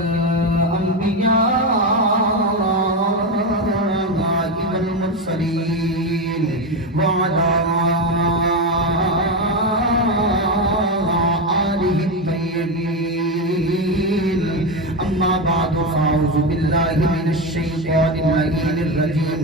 الأنبياء والمرسلين وعلى آله الطيبين. أما بعد فأعوذ بالله من الشيطان اللعين الرجيم.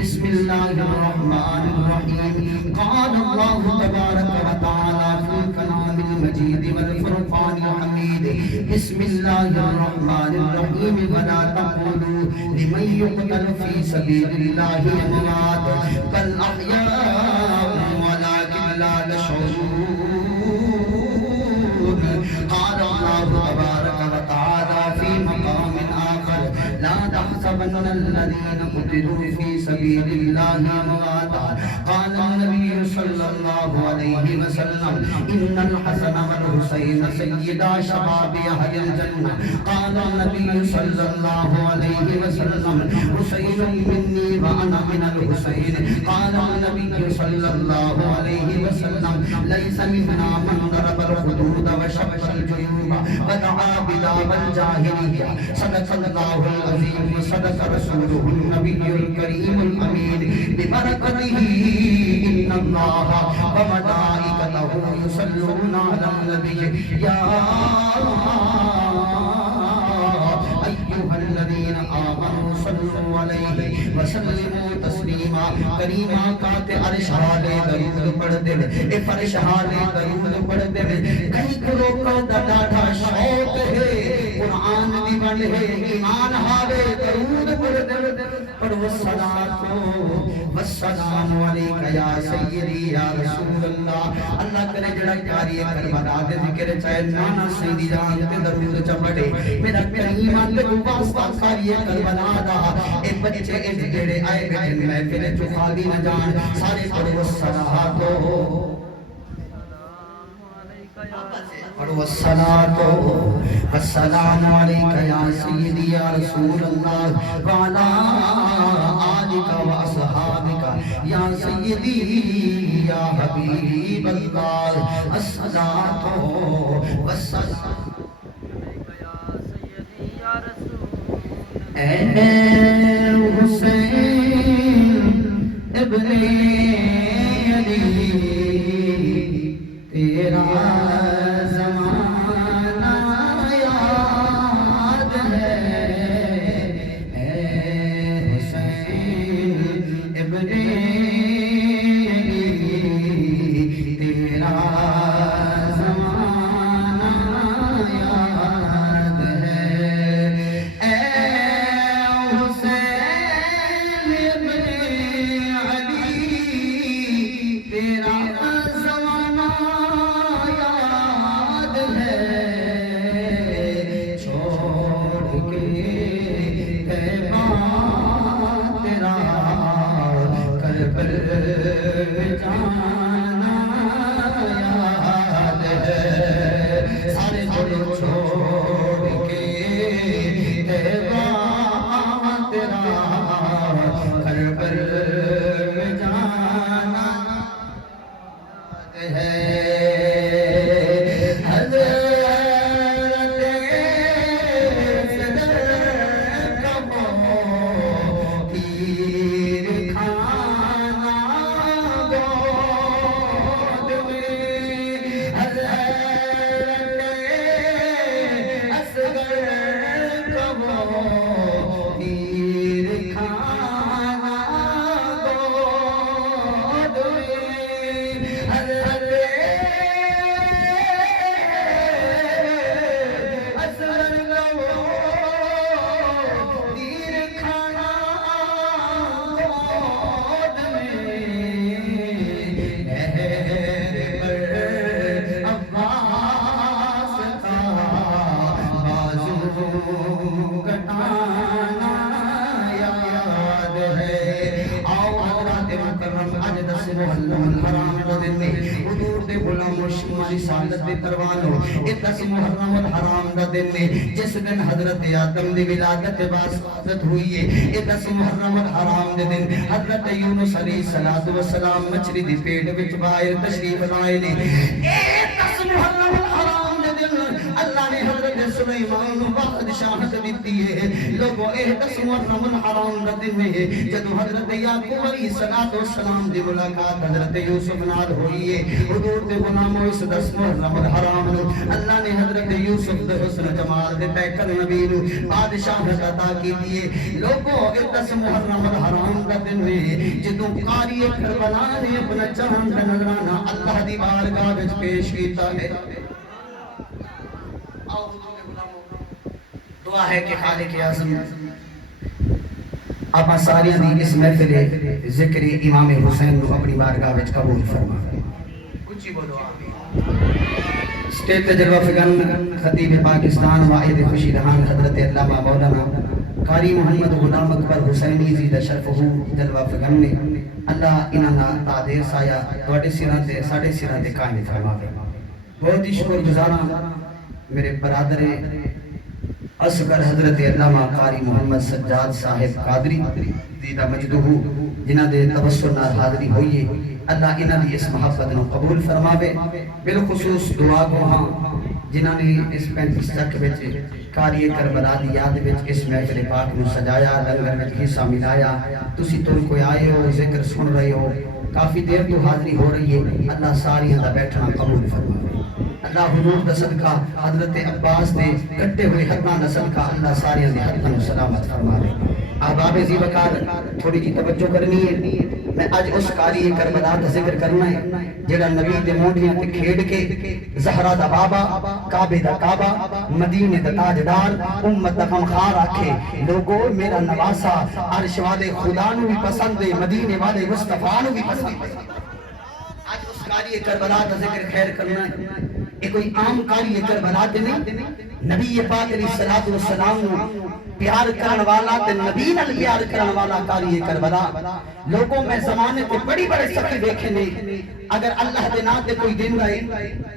بسم الله الرحمن الرحيم. قال الله تبارك وتعالى في الكلام المجيد والفرقان الحميد. بسم الله الرحمن الرحيم. ولا تقولوا لمن يقتل في سبيل الله أموات بل أحياء ولكن لا تشعرون. قال الله تبارك وتعالى في مقام آخر. لا تحسبن الذين قتلوا في سبيل الله أمواتا. قال النبي صلى الله عليه وسلم إن الحسن والحسين سيدا شباب أهل الجنة. قال النبي صلى الله عليه وسلم حسين مني وأنا من الحسين. قال النبي صلى الله عليه وسلم ليس منا من ضرب الحدود وشق الجيوب ودعا بدعوى الجاهلية. صدق الله العظيم وصدق رسوله النبي الكريم الأمين. ببركته إن الله وملائكته يصلون على النبي يا أيها الذين آمنوا صلوا عليه وسلموا تسلیما. کریمہ کاتے ارشاد درود پڑھ دے اے فرشاد درود پڑھ دے. کئی لوکاں دا ڈاڈا شوق ہے قرآن دی بن ہے ایمان ہاوے درود پڑھ دے. پڑھو الصلاۃ والسلام علیک یا سیدی یا رسول اللہ. اللہ کرے جڑا کاری کربلا دے ذکر چاہے نانا سیدی جان تے درود چ پڑھے. میرا کریم تے واسطہ کاری کربلا دا اے بچے اے جڑے آئے بیٹھے محفل چ خالی نہ جان. سارے پڑھو الصلاۃ پڑھو الصلاۃ والسلام علیک یا سیدی یا رسول اللہ وعلی آلک و اصحابک یا سیدی یا حبیب اللہ. الصلاۃ والسلام اے حسین ابن علی تیرا زمانہ یاد ہے. اے حسین ابن علی تیرا زمانہ یاد ہے. اے حسین ابن علی تیرا زمانہ یاد ہے. چھوڑ کے طیبہ تیرا کربل جانا یاد ہے. سارے چھوڑ کے طیبہ تیرا کربل جانا یاد ہے. حضرت صدر کا تیر کھانا گود میں. حضرت اصغر کا تیر کھانا گود میں. حضرت اصغر کا تیر کھانا گود میں. نہر پر عباس کا بازو کٹانا یاد ہے. آؤ حضرات مکرم اج 10 محرم الحرام دا دن ہے. حضور دے غلام مرشد رسالت دے پروانو اے 10 محرم الحرام دا دن ہے جس دن حضرت آدم دی ولادت باعث ہوئی ہے. اے 10 محرم الحرام دے دن حضرت یونس علیہ السلام مچھلی دی پیٹ وچ باہر تشریف لائے نے. اے 10 محرم الحرام دے دن اللہ نے حضرت سلیمان بادشاہت دیتی ہے لوگوں اے 10 محرم الحرام دا دن ہے جدو حضرت یعقوب علیہ السلام دی ملاقات حضرت یوسف نال ہوئی ہے حضور دے غلاموں اس 10 محرم الحرام نو اللہ نے حضرت یوسف دے حسن جمال دے پیکر نبی نو بادشاہت عطا کی دیے لوگوں اے 10 محرم الحرام دا دن ہے جدو قاری کربلا نے اپنا چاند دا نظرانہ اللہ دی بارگاہ وچ پیش کیتا ہے دعا ہے کہ خالق اعظم آپ ساریاں دی اس محفل ذکر امام حسین نو اپنی بارگاہ وچ قبول فرما کچھ ہی بولو اسٹیج تجربہ فگن خطیب پاکستان واحد خوشی رحان حضرت علامہ مولانا قاری محمد غلام اکبر حسینی زیدہ شرفہ جلوہ فگن نے اللہ انہاں تعدیر سایہ دوڑے سیران دے ساڑھے سیران دے قائم فرماوے بہت ہی شکر گزاراں میرے برادر اصغر حضرت علامہ قاری محمد سجاد صاحب قادری دیدہ مجدہ جنہ دے توسل نال حاضری ہوئی ہے اللہ انہ دی اس محبت نو قبول فرماوے بالخصوص دعا کو ہاں جنہ نے اس 35 تک وچ قاری کربلا دی یاد وچ اس محفل پاک نو سجایا لنگر وچ حصہ ملایا تسی تول کوئی آئے ہو ذکر سن رہے ہو کافی دیر تو حاضری ہو رہی ہے اللہ ساری دا بیٹھنا قبول فرماوے اللہ حضور دا صدقہ حضرت عباس دے کٹے ہوئے حتنا نسل کا اللہ ساری دے حتنا سلامت فرماوے احباب زی وقار تھوڑی جی توجہ کرنی ہے میں آج اس قاری کربلا دا ذکر کرنا ہے جڑا نبی دے مونڈیاں تے کھیڑ کے زہرا دا بابا کعبے دا کعبہ مدینے دا تاجدار امت دا غمخوار آکھے لوگو میرا نواسا عرش والے خدا نو بھی پسند ہے مدینے والے مصطفیٰ نو بھی پسند ہے آج اس قاری کربلا دا ذکر خیر کرنا ہے یہ کوئی عام قاری کربلا تے نہیں نبی پاک علیہ السلام نو پیار کرن والا تے نبی نال پیار کرن والا قاری کربلا لوگوں میں زمانے تے بڑی بڑے سخی دیکھے نے اگر اللہ دے نام تے کوئی دن رہے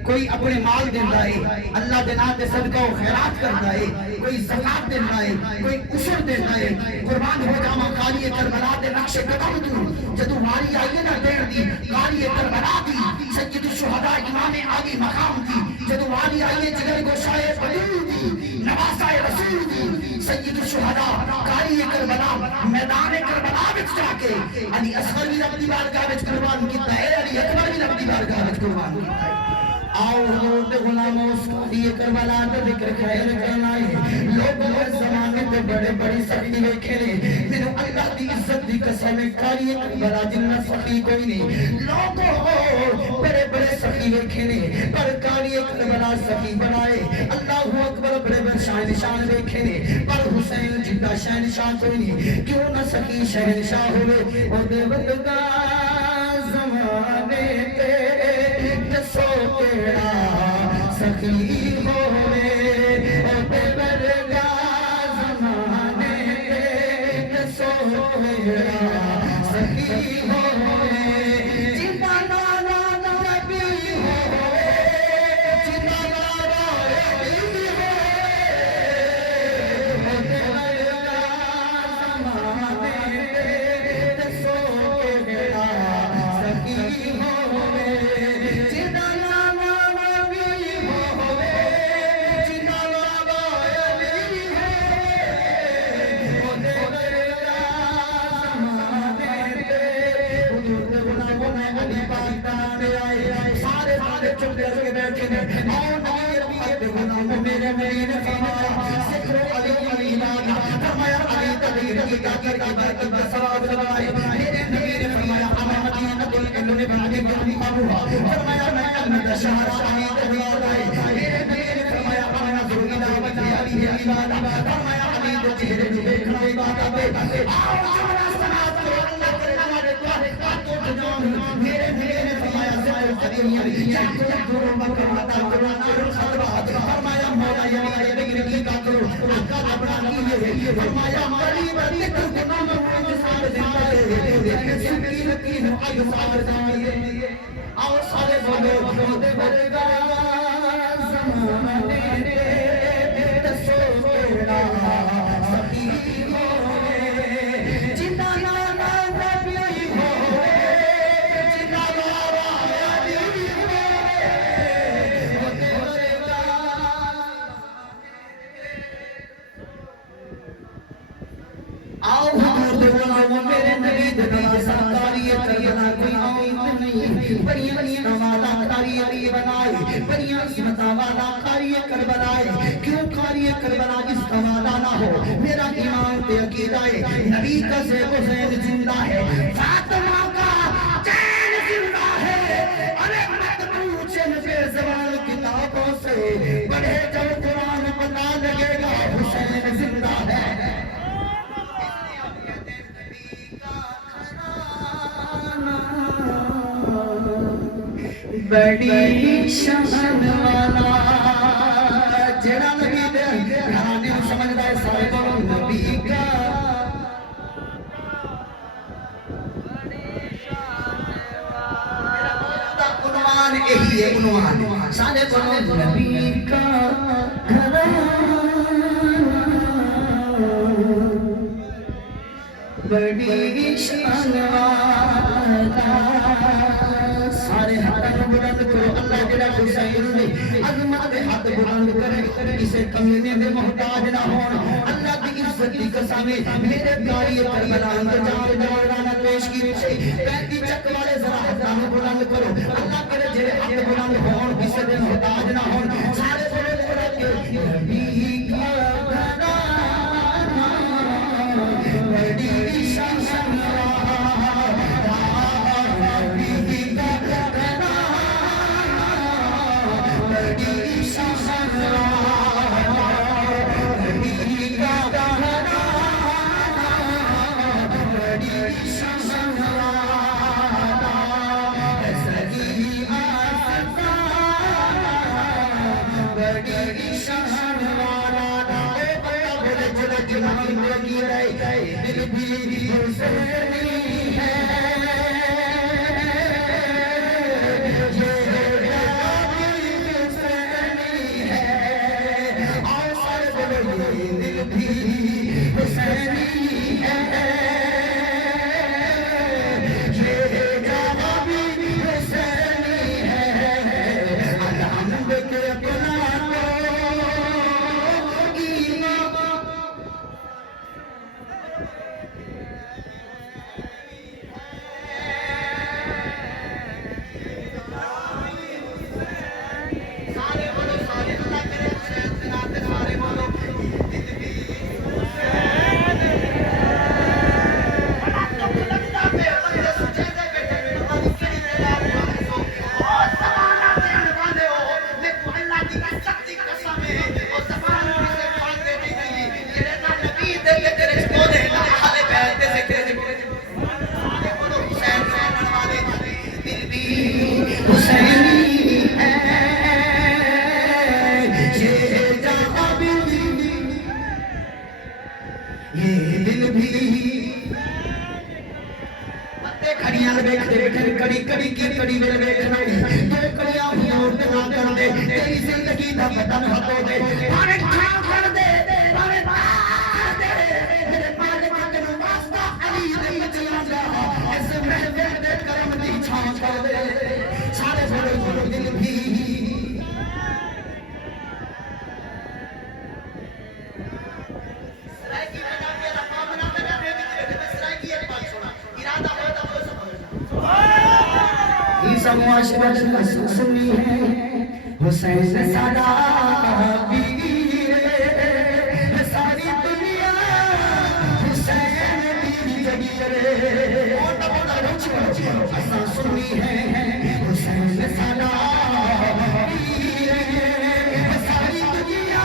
کوئی اپنے مال دن رہے اللہ دے نام تے صدقہ و خیرات کر رہے کوئی زکات دن رہے کوئی عشر دن رہے قربان ہو جاما قاری کربلا دے نقش قدم دوں جدو ماری آئیے نہ دیر دی قاری کربلا دی سید الشہداء امام عالی مقام دی جدو ماری آئیے جگر گوشائے قدیم دی نواسہ رسول دی سید الشہداء قاری کربلا میدان کربلا وچ جا کے علی اصغر بھی رب دی بارگاہ وچ قربان کیتا ہے علی اکبر بھی رب دی بارگاہ وچ قربان کیتا ہے آؤ حضور دے غلاموں اس قاری کربلا دا ذکر خیر کرنا ہے لوگوں اس زمانے تے بڑے بڑی سختی ویکھے نے مینوں اللہ دی عزت دی قسم ہے قاری کربلا جنہ سخی کوئی نہیں لوگوں بڑے بڑے سخی ویکھے نے پر قاری کربلا سخی بنائے اللہ اکبر بڑے بڑے شان نشان ویکھے نے پر حسین جدا شان نشان کوئی نہیں کیوں نہ سخی شہنشاہ ہوئے او دے ودگا زمانے تے جسو کیڑا سخی ہوئے او دے ودگا زمانے تے جسو کیڑا سخی ہوئے جنہ نانا نبی ہوئے جنہ نانا نبی ہوئے او دے ودگا زمانے تے جسو کیڑا سخی ہوئے جنہ نانا نبی ہوئے جنہ نانا نبی ہوئے او دے ودگا زمانے تے حضور دے غلاموں نے علی پاک دے آئے سارے سارے چپ کر کے بیٹھے نے اور نبی پاک دے غلاموں میرے نے فرمایا ذکر علی علی لانا فرمایا علی تغیر کی کاکر کی برکت کا ثواب لگائے میرے نبی نے فرمایا انا مدینہ العلم نے بنی بنی ابوها فرمایا میں کلمہ شہر شہید ہوا ہے میرے نبی نے فرمایا انا ذو الہ علی عبادہ فرمایا علی دے چہرے کو دیکھنا عبادت ہے آؤ جملہ صلات کرو اللہ کے نام دعا تو جان میرے نبی نے فرمایا ذکر قدیم علی کرو بکر عطا کرو خلوات فرمایا مولا یا نبی کی کا کرو کا اپنا کیے فرمایا بڑی بڑی گناہ میں سارے زندہ ہے سکی لکی ہے اج سارے جائے آؤ سارے بولو دے ورگا زمانے تے دسو کیڑا سخی ہوئے جنہ نانا نبی ہوئے جنہ نانا نبی ہوئے او دے ورگا بڑی عظمت والا قاری کربلا ہے، کیوں قاری کربلا اس کا والا نہ ہو؟ میرا ایمان تے عقیدہ ہے نبی کا زیب و زین زندہ ہے، فاطمہ کا چین زندہ ہے۔ ارے مت پوچھے بے زبان کتابوں سے، پڑھے جب قرآن پتہ لگے گا حسین زندہ ہے۔ بڑی شان والا جڑا نبی دے گھرانے نوں سمجھدا ہے سارے بولو نبی کا عنوان یہی ہے، عنوان سارے بولو نبی کا گھرانہ بڑی شان والا۔ سارے ہاتھ بلند کرو، اللہ جڑا حسین نے عظمت دے ہاتھ بلند کرے، اسے کمینے دے محتاج نہ ہون۔ اللہ دی عزت دی قسم میرے پیاری کربلا انتظار جوڑانا پیش کی سے پینتی چک والے ذرا ہاتھ بلند کرو، اللہ کرے جڑے ہاتھ بلند ہون کسے دے محتاج نہ ہون۔ سارے بولے کے نبی کا گھرانہ بڑی شان دل بھی حسینی ہے، دل بھی حسینی ہے، یہ جگہ بھی حسینی ہے۔ الحمد کے اپنا کڑی کڑی کی کڑی میرے بیٹھنا دو کڑیاں ہور نہ کر دے، تیری زندگی دا بدن ہتھوں دے، بھاوے کھا کر دے، بھاوے مار دے، میرے مالک کے واسطہ علی دے چلا جا، اس محفل دے کرم دی چھاں کر دے۔ سارے بولو دل بھی معاشرت سنی ہے حسین سارا پیر، ساری دنیا حسین پیر جگیر، ایسا سنی ہے حسین سارا پیر، ساری دنیا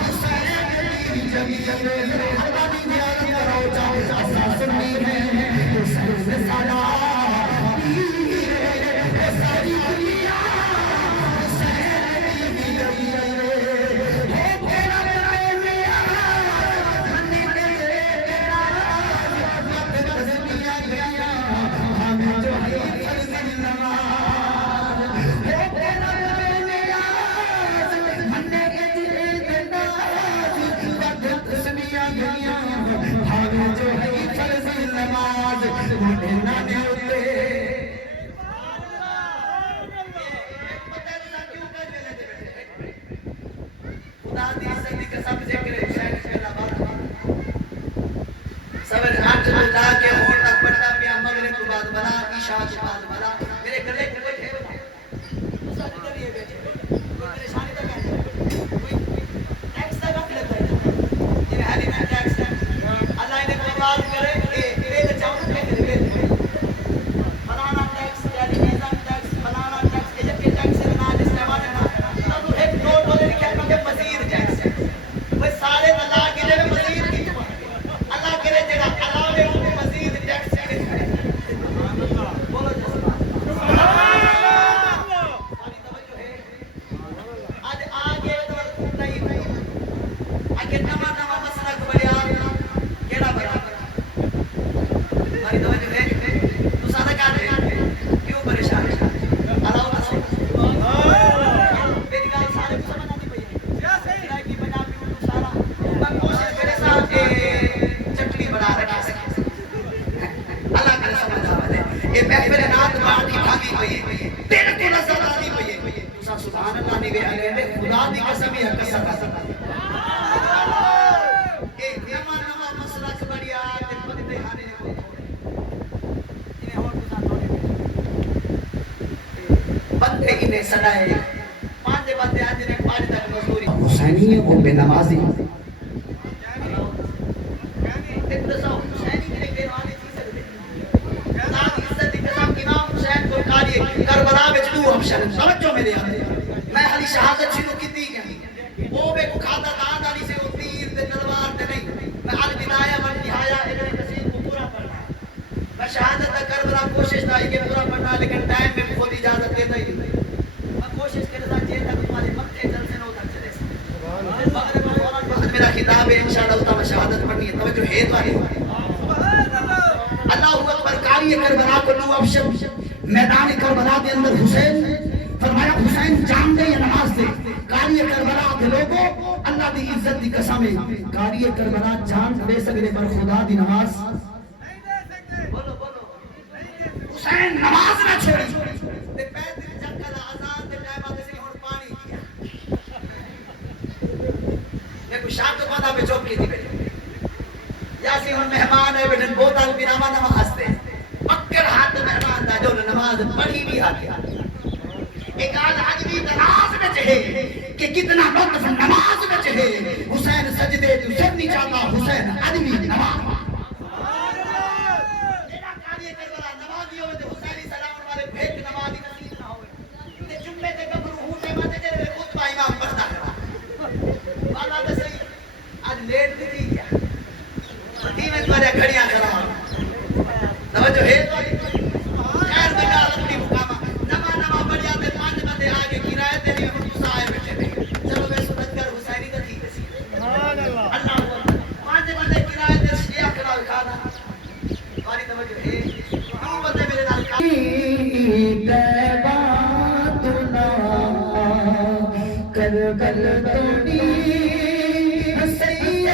حسین پیر جگیر، اللہ دی زیارت کرو جاؤ، ایسا سنی ہے حسین سارا میرے گلے نواں نواں مسئلہ بڑیا کیڑا برابر ہماری توجہ ہے تو سادہ کہا دے کیوں پریشان ہے اللہ کا سو میری گال سارے کو سمجھ آتی پئی ہے صحیح کی پنجابی اردو سارا میں کوشش کرے سا چٹنی بنا رکھا سکے اللہ کا سمجھ آوے یہ محفل نات بات کی بھاگی پئی ہے تیرے کو نظر آتی پئی ہے تو سبحان اللہ نہیں وے علی خدا دی قسم ہے قسم انہیں سڑائے پانچ بندے آج نے پانچ تک مزدوری حسینی وہ بے نمازی کربلا میں تو آپشن سمجھو میرے میں علی شہادت شروع کی تھی وہ بے کو کھاتا تھا داری سے وہ تیر تے تلوار تے نہیں میں البدایہ و نہایہ ابن کثیر کو پورا پڑھنا میں شہادت کربلا کوشش تھا کہ پورا پڑھنا لیکن ٹائم میں خود اجازت دیتا ہی نہیں کوشش کرے سا جے تک تمہارے مکے جل سے نو تک چلے سا مغرب میں فوراً بعد میرا خطاب ہے انشاءاللہ تعالی شہادت پڑھنی ہے توجہ ہے تو اللہ اکبر قاری کربلا کو نو افشن میدان کربلا کے اندر حسین فرمایا حسین جان دے یا نماز دے قاری کربلا کے لوگوں اللہ دی عزت دی قسم ہے قاری کربلا جان دے سکتے پر خدا دی نماز بولو بولو حسین نماز نہ چھوڑی تے پید شاک بندہ پہ چوپ کی تھی بیٹھے یاسی ہن مہمان ہے بیٹھے بوتل بھی نماز نماز دے پکر ہاتھ مہمان دا جو نماز پڑھی بھی آتی ایک آج عجبی دراز میں چہے کہ کتنا لطف نماز میں چہے حسین سجدے تو سب نہیں چاہتا حسین عجبی نماز تیرا کاری کربلا نمازی ہوئے تو حسینی سلام والے بھیک نمازی نصیب نہ ہوئے تے جمعے تے گبرو ہوں تے ماتے جے خطبہ امام پڑھتا کرا والا تے صحیح آج لیٹ دی کیا دیویں تمہارے گھڑیاں خراب توجہ ہے خیر بگا اپنی مقامہ نما نما بڑھیا تے پانچ بندے آگے کرائے تے نہیں ہم آئے بیٹھے تھے چلو میں سنت کر حسینی کا ٹھیک ہے سبحان اللہ اللہ پانچ بندے کرائے تے شیعہ کھڑا کھانا تمہاری توجہ ہے دو بندے میرے نال کربلا توڑی سید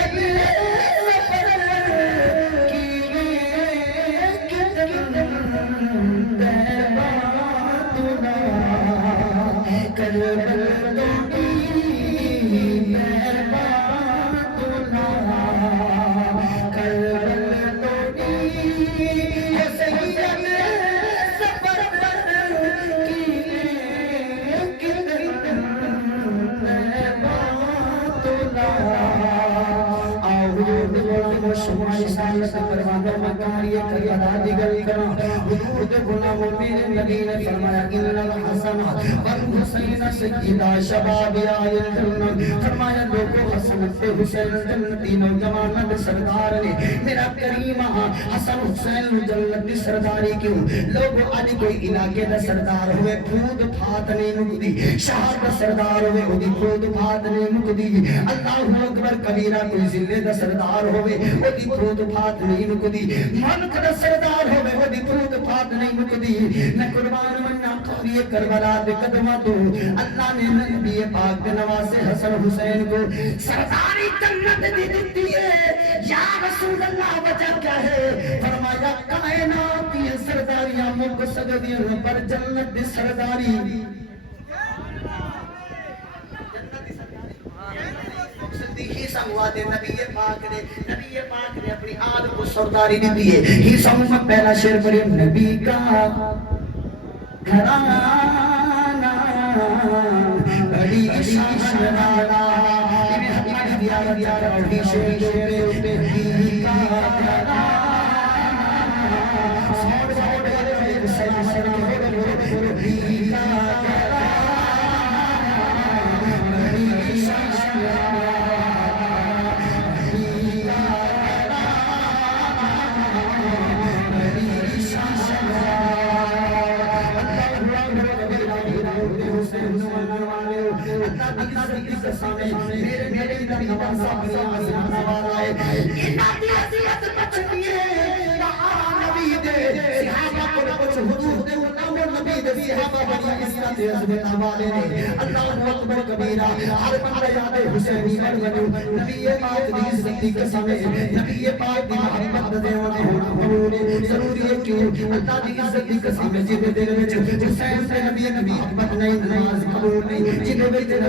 شمائی سالت پروانہ مکاری کربلا دیگر کرا حضور غلام امیر نبی نے فرمایا ان الحسن والحسین سیدہ شباب آئے جنت فرمایا لوگوں حسن سے حسین جنتی نوجوانت سردار نے میرا کریم حسن حسین جنت سرداری کیوں لوگوں آج کوئی علاقے دا سردار ہوئے پھود پھات نہیں مکدی شہر دا سردار ہوئے ہوئی پھود پھات نہیں مکدی اللہ اکبر کبیرہ کوئی ذلے دا سردار ہوئے وہ دی پھود پھات نہیں مکدی ملک دا سردار ہوئے وہ دی پھود پھات نہیں مکدی میں قربان مننا قاری کربلا دے قدمہ تو اللہ نے نبی پاک دے نواسے حسن حسین کو سرداری جنت دی دیتی ہے یا رسول اللہ وجہ کیا ہے فرمایا کائنات کی سرداریاں مک سکدیاں پر جنت دی سرداری ہی سموا دے نبی پاک نے اپنی آل کو سرداری دی دیئے ہی سموا پہلا شعر پڑھے نبی کا گھرانا بڑی شان والا حبیب دیا بڑی شعر نبی کا گھرانا سوڑ نبی کا گھرانا بڑی شان والا میرے فرمائے انہاں دی عزت بچنی ہے نبی دے صحابہ کو کچھ حضور دے نام نبی دے صحابہ بڑی عزت عظمت والے نے اللہ اکبر کبیرہ ہر بندہ یاد حسینی بن نبی پاک دی عزت دی قسم ہے نبی پاک دی محبت دے ہونا ضروری ہے کہ اللہ دی عزت دی قسم ہے جے دل وچ حسین تے نبی دی محبت نہیں نماز قبول نہیں جے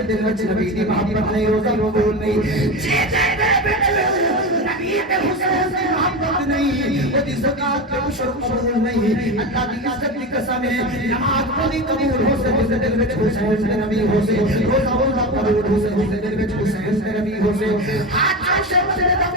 دل وچ نبی دی محبت نہیں روزہ قبول نہیں جے دل وچ نبی تے حسین دی محبت نہیں وہ دی زکات تے عشر قبول نہیں اللہ دی عزت دی قسم ہے نماز پوری قبول ہو سے جے دل وچ حسین تے نبی ہو سے روزہ قبول ہو سے جے دل وچ حسین تے نبی ہو سے حج سے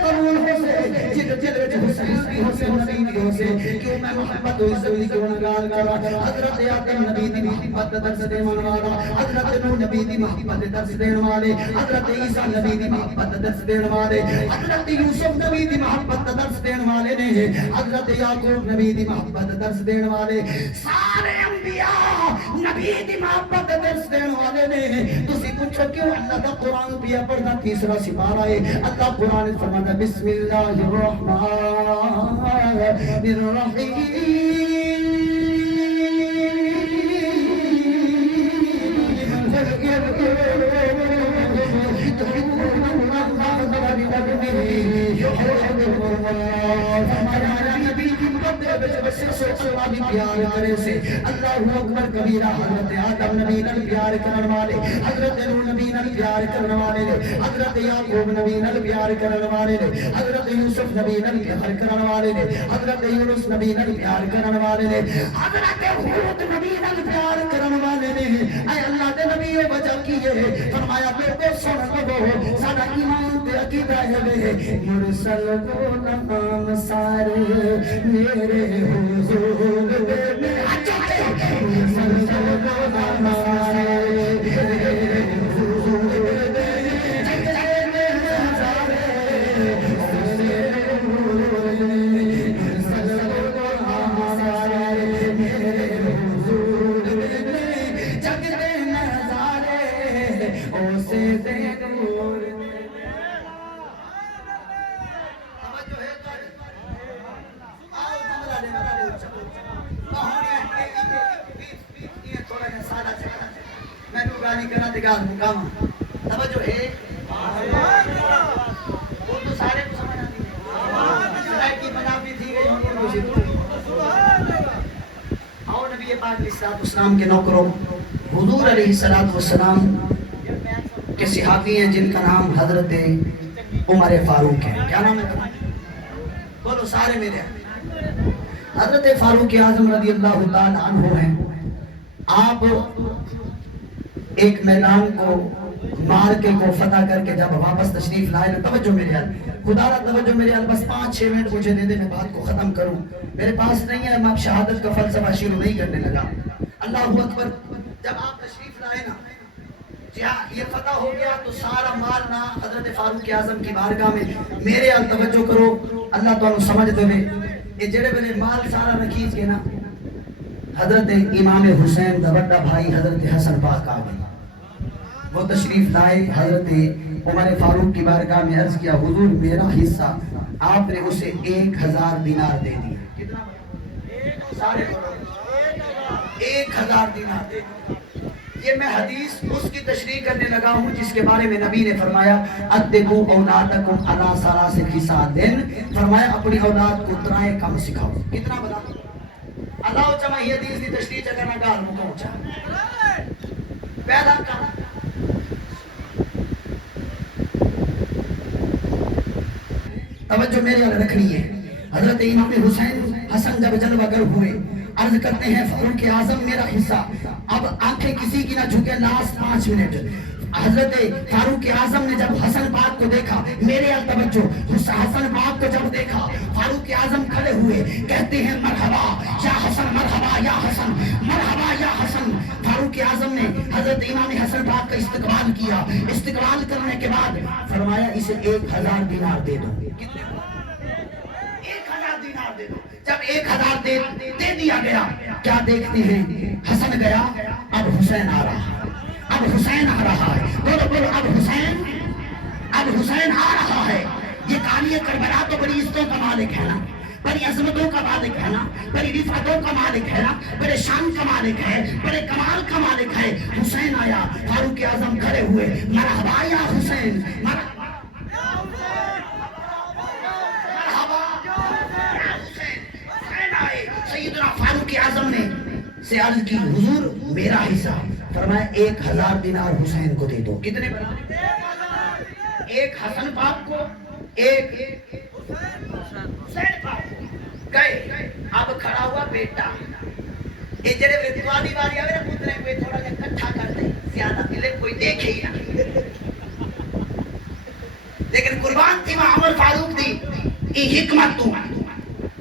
قبول ہو سے جے دل وچ حسین دی ہو سے نبی دی ہو سے کیوں میں محبت و عزت دی کیوں گال کرا حضرت آدم نبی دی محبت درس دین والا حضرت نوح نبی دی محبت درس دین والے حضرت عیسیٰ نبی دی محبت درس دین والے حضرت یوسف نبی دی محبت درس دین والے نے حضرت یعقوب نبی دی محبت درس دین والے سارے انبیاء نبی دی محبت درس دین والے نے تسی پوچھو کیوں اللہ دا قرآن پیا پڑھنا تیسرا سپارہ ہے اللہ قرآن فرماتا بسم اللہ الرحمن الرحیم اللہ اکبر کبیرہ حضرت آدم نبی نال پیار کرن والے حضرت نوح نبی نال پیار کرن والے حضرت یعقوب نبی نال پیار کرن والے حضرت یوسف نبی نال پیار کرن والے حضرت یونس نبی نال پیار کرن والے حضرت ہود نبی نال پیار کرن والے اے اللہ دے نبی وجہ کی ہے فرمایا بیٹے سن لو ساڈا ایمان تے عقیدہ ہے مرسل کو نام سارے میرے حضور میں مرسل کو نام سارے میرے حضور توجہ ہے وہ تو سارے کو سمجھ آتی ہے کی پنجابی تھی گئی اور نبی پاک علیہ السلام کے نوکروں حضور علیہ السلام کے صحابی ہیں جن کا نام حضرت عمر فاروق ہے کیا نام ہے بولو سارے میرے حضرت فاروق اعظم رضی اللہ تعالی عنہ ہیں آپ ایک میدان کو مارکے کو فتح کر کے جب واپس تشریف لائے توجہ میرے حال خدا را توجہ میرے حال بس 5-6 منٹ مجھے دے دے میں بات کو ختم کروں میرے پاس نہیں ہے میں اب شہادت کا فلسفہ شروع نہیں کرنے لگا اللہ اکبر جب آپ تشریف لائے نا جی ہاں یہ فتح ہو گیا تو سارا مال نا حضرت فاروق اعظم کی بارگاہ میں میرے حال توجہ کرو اللہ تعالیٰ سمجھ دے یہ جڑے بلے مال سارا نکھیج کے نا حضرت امام حسین دا بڑا بھائی حضرت حسن پاک آ گئے وہ تشریف لائے حضرت عمر فاروق کی بارگاہ میں عرض کیا حضور میرا حصہ آپ نے اسے 1000 دینار دے دیا کتنا سارے 1000 دینار دے دیا یہ میں حدیث اس کی تشریح کرنے لگا ہوں جس کے بارے میں نبی نے فرمایا ادبو اولادکم علی ثلاث خصال فرمایا اپنی اولاد کو 3 کام سکھاؤ کتنا بتا اللہ چما یہ حدیث کی تشریح کرنا گال مکوچا پہلا کام توجہ میرے والے رکھنی ہے حضرت امام حسین حسن جب جلوہ گر ہوئے عرض کرتے ہیں فاروق اعظم میرا حصہ اب آنکھیں کسی کی نہ جھکے لاسٹ 5 منٹ حضرت فاروق اعظم نے جب حسن پاک کو دیکھا میرے توجہ حسن پاک کو جب دیکھا فاروق اعظم کھڑے ہوئے کہتے ہیں مرحبا یا حسن مرحبا یا حسن مرحبا یا حسن فاروق اعظم نے حضرت امام حسن پاک کا استقبال کیا استقبال کرنے کے بعد فرمایا اسے 1000 دینار دے دو 1000 دینار دے دو جب 1000 دے دیا گیا کیا دیکھتے ہیں حسن گیا اب حسین آ رہا اب حسین آ رہا ہے بولو بولو اب حسین آ رہا ہے یہ کہانی والی کربلا تو بڑی عزتوں کا مالک ہے نا، بڑی عظمتوں کا مالک ہے نا، بڑی رفعتوں کا مالک ہے نا، بڑے شان کا مالک ہے، بڑے کمال کا مالک ہے. حسین آیا، فاروق اعظم کھڑے ہوئے، مرحبا یا حسین، مرحبا یا حسین. حسین آئے، سیدنا فاروق اعظم نے سے عرض کی حضور میرا حصہ. فرمایا 1000 دینار حسین کو دے دو. کتنے بنا؟ 1 حسن پاک کو، 1 حسین پاک کو. گئے. اب کھڑا ہوا بیٹا، یہ جڑے ویتوانی والی آوے نا پترے کوئی تھوڑا جا کٹھا کر دے، زیادہ ملے کوئی دیکھے ہی نہ. لیکن قربان تھی وہاں عمر فاروق دی یہ حکمت تو.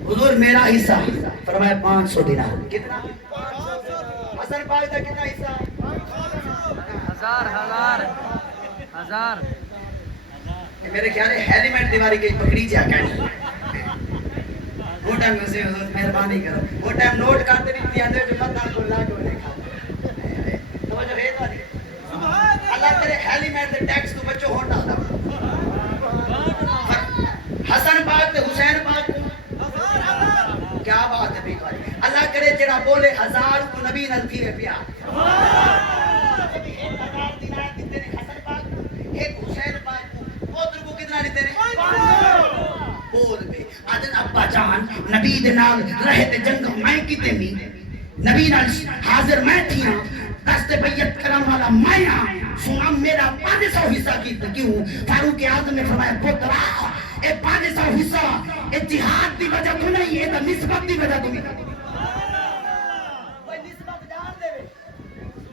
حضور میرا حصہ. فرمایا 500 دینار. کتنا؟ حسن پاک دا کتنا حصہ؟ 1000. میرے خیال ہے ہیلیمنٹ دیواری کی پکڑی جا کہنی. وہ ٹائم میں سے حضور مہربانی کرو، وہ ٹائم نوٹ کرتے نہیں دیا دے جو مطا کو لاگو لکھا. توجہ ہے تو اللہ تیرے ہیلیمنٹ دے ٹیکس تو بچو ہون ڈالا. حسن پاک تے حسین پاک کو کیا بات ہے بیٹھوائی. اللہ کرے جڑا بولے 1000 کو نبی نال پھیرے پیا. 1000 دینار دیتے نے حسن پاک کو، 1 حسین پاک کو. پوتر کو کتنا دیتے نے؟ بول بے آدن ابا جان نبی دے نال رہے تے جنگ میں کتے می، نبی نال حاضر میں تھیاں، دست بیعت کرن والا میں ہاں. سنا میرا 500 حصہ کیوں؟ فاروق اعظم نے فرمایا پترا اے 500 حصہ اے جہاد دی وجہ تو نہیں، اے تو نسبت دی وجہ تو نہیں. کوئی نسبت جان دے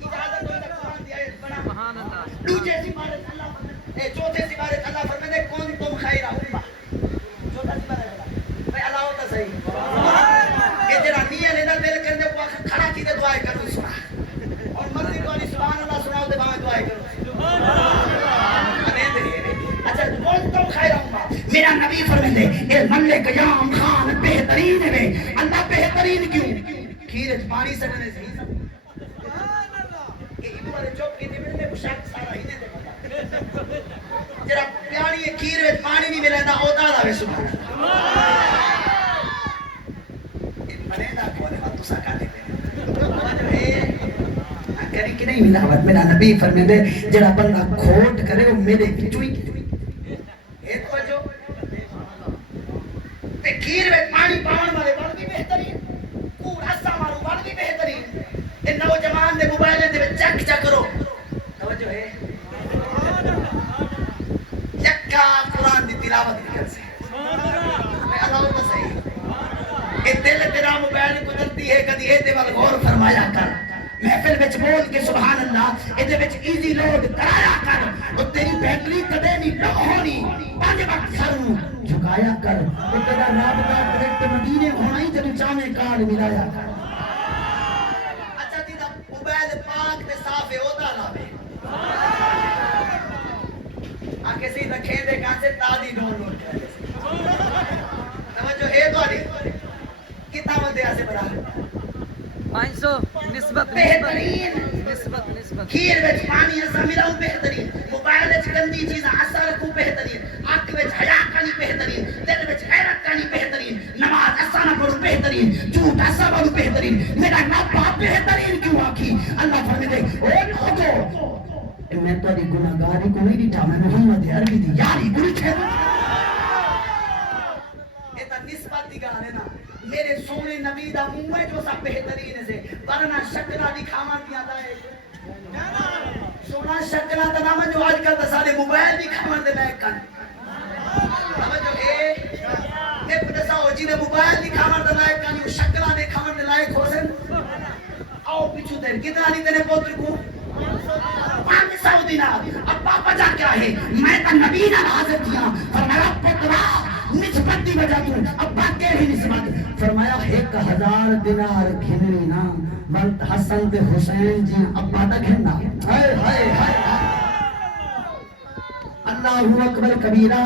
اجازت ہوئی تو قرآن دیا بڑا سبحان اللہ. دوسرے سپارے اللہ اے چوتھے سپارے اللہ فرماتے کون تم خیر امہ. چوتھا سپارہ بھائی اللہ ہوتا صحیح. اے جڑا نیہ نے نہ دل کرنے کو کھڑا کی تے دعائیں کرو سنا، اور مرضی تو علی سبحان اللہ سناؤ تے باہر دعائیں کرو سبحان اللہ. اچھا کون تم خیر امہ. میرا نبی فرماتے اے ملک یام خان بہترین ہے. اللہ بہترین کیوں؟ کھیر وچ پانی سٹنے سے چوپ کی میں شک سارا ہی نہیں دیکھا. جڑا پیاری کھیر وچ پانی نہیں ملے او دا لاوے سبحان اللہ. بنے دا کولے وا تسا کا دے جو ہے کری کہ نہیں ملاوٹ. میرا نبی فرماتے جڑا بندہ کھوٹ کرے وہ میرے وچوں ہی ایک وجہ تے کھیر وچ پانی پاون والے بن بھی بہترین، کوڑا سا مارو بن بھی بہترین. تے نوجوان دے موبائل دے وچ چیک چا کرو. توجہ ہے یکا قرآن دی تلاوت نہیں کر سے میں اللہ کا صحیح. اے دل تیرا موبائل کو جلدی ہے کدی اے تے ول غور فرمایا کر. محفل وچ بول کے سبحان اللہ اے دے وچ ایزی لوڈ کرایا کر. او تیری بیٹری کدے نہیں ڈو ہونی. 5 وقت سر جھکایا کر. تے تیرا رابطہ ڈائریکٹ مدینے ہونا ہی جدوں چاہے کارڈ ملایا کر. اچھا جی دا موبائل پاک تے صاف ہے او دا لاوے آ کے سی رکھے دے کہاں سے تادی ڈاؤن لوڈ کر. توجہ ہے تو نہیں کتنا بندے ایسے بڑا 500 نسبت کھیر وچ پانی اسا ملاؤ بہترین، موبائل وچ گندی چیزاں اسا رکھو بہترین، اکھ وچ حیا کانی بہترین، دل وچ غیرت کانی بہترین، نماز اسا نہ پڑھو بہترین، جھوٹ اسا پڑھو بہترین. میرا رب آپ بہترین کیوں آکھی؟ اللہ فرماتے او لوگو میں تیری گناہگاری کو نہیں ڈٹا، میں محمد عربی دی یاری گل چھے. یہ تا نسبت دی گال ہے نا. میرے سونے نبی دا منہ ہے جو سب بہترین سے، ورنہ شکلہ دکھاون دیا دا ہے. سونا شکلہ دا نام جو آج کل دا سارے موبائل دکھاون دے لائق کن. سمجھو اے میں کو دسا ہو جی نے موبائل دکھاون دے لائق کن وہ شکلہ دکھاون دے لائق ہو سن. آؤ پیچھو دیر کتنا نہیں تیرے پوتر کو 500 دینار. اب پاپا جا کیا ہے میں تا نبی نہ حاضر تھیا. فرمایا پترا نسبت دی وجہ تو ابا کیڑی نسبت؟ فرمایا 1000 دینار گھننی نا بلت حسن تے حسین جی ابا دا گھننا. ہائے ہائے ہائے اللہ اکبر کبیرہ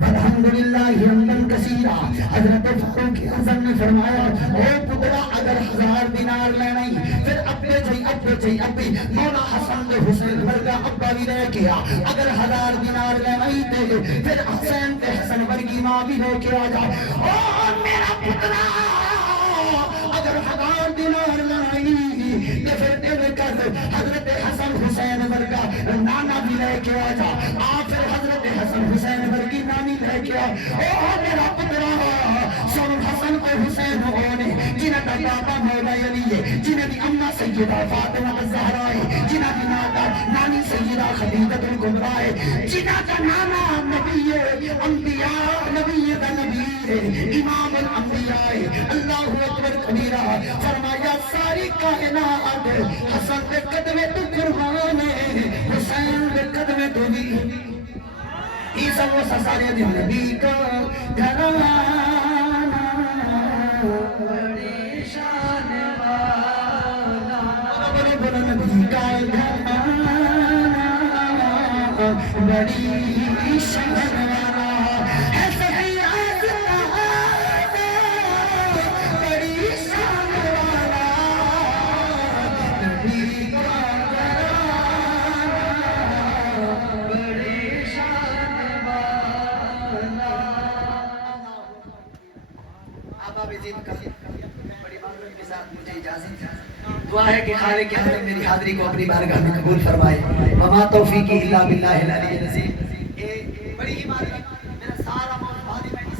والحمدللہ حمدا کثیرا. حضرت فاروق اعظم نے فرمایا اے پترا اگر 1000 دینار لینا ہی پھر ابے مولا حسن تے حسین ورگا ابا بھی رہ گیا. اگر 1000 دینار لینا ہی تے پھر حسین تے حسن ورگا فاطمہ بھی لے کے آ جا. او میرا پترا اگر 1000 دینار لائی تو پھر دل کر حضرت حسن حسین ورگا نانا بھی لے کے آ جا. آپ پھر حضرت حسن حسین ورگی نانی لے کے آ. او میرا پترا سن حسن اور حسین ہونے جنہ کا بابا مولا علی ہے, جنہ کی اماں سیدہ فاطمہ الزہرا ہے, جنہ کی نانی سیدہ خدیجہ الکبریٰ ہے, جنہ کا نانا نبی انبیاء نبی کا نبی ہے, امام الانبیاء ہے. اللہ اکبر کبیرہ. فرمایا ساری کائنات حسن کے قدمے تو قربان ہے, حسین کے قدمے تو بھی. عیسیٰ و سارے دن نبی کا گھرانا بڑی شان والا, بڑے بڑے نبی کا گھرانا بڑی شان والا ہے. سبھی آسماں بڑی شان والا نبی کا گھرانا بڑی شان والا. آبا بزید کا بڑی معلوم کے ساتھ مجھے اجازت ہے. دعا ہے کہ خالق عالم میری حاضری کو اپنی بارگاہ میں قبول فرمائے. وما توفیقی الا باللہ العلی العظیم. بڑی ہی معلوم میرا سارا